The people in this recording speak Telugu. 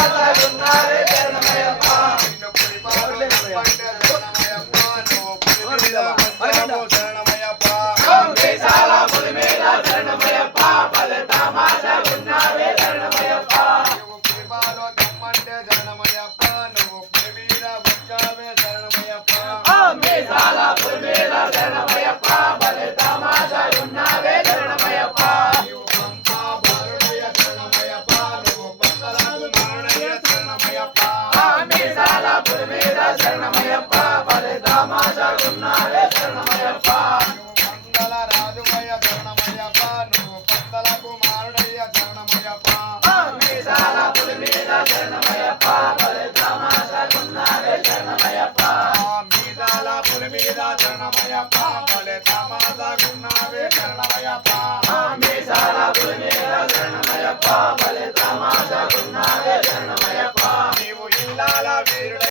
తమాషాగున్నావే శరణమయ్యప్ప నిన్ను పులిపాలు పంటే శరణమయ్యప్ప నువ్వు పులి మీద వచ్చావు శరణమయ్యప్ప మీసాల పులి మీద శరణమయ్యప్ప భలే తమాషాగున్నావే శరణమయ్యప్ప నువ్వు పులిపాలు తమ్మంటే శరణమయ్యప్ప నువ్వు పులి మీద వచ్చావే శరణమయ్యప్ప మీసాల పులి మీద శరణమయ్యప్ప భలే తమాషాగున్నావే శరణమయ్యప్ప నీవు పంపా బారుడయ్య శరణమయ్యప్ప నువ్వు పంపలకు మారుడయ్య శరణమయ్యప్ప మీసాల పులి మీద శరణమయ్యప్ప భలే తమాషాగున్నావే శరణమయ్యప్ప నువ్వు పందల రాజువయ్య శరణమయ్యప్ప నువ్వు పందలకు మారుడయ్య శరణమయ్యప్ప మీసాల పులి మీద శరణమయ్యప్ప భలే తమాషాగున్నావే శరణమయ్యప్ప మీసాల పులి మీద శరణమయ్యప్ప భలే తమాషాగున్నావే శరణమయ్యప్ప మీసాల పులి మీద శరణమయ్యప్ప భలే తమాషాగున్నావే శరణమయ్యప్ప నీవు ఇల్లాల వీరుడ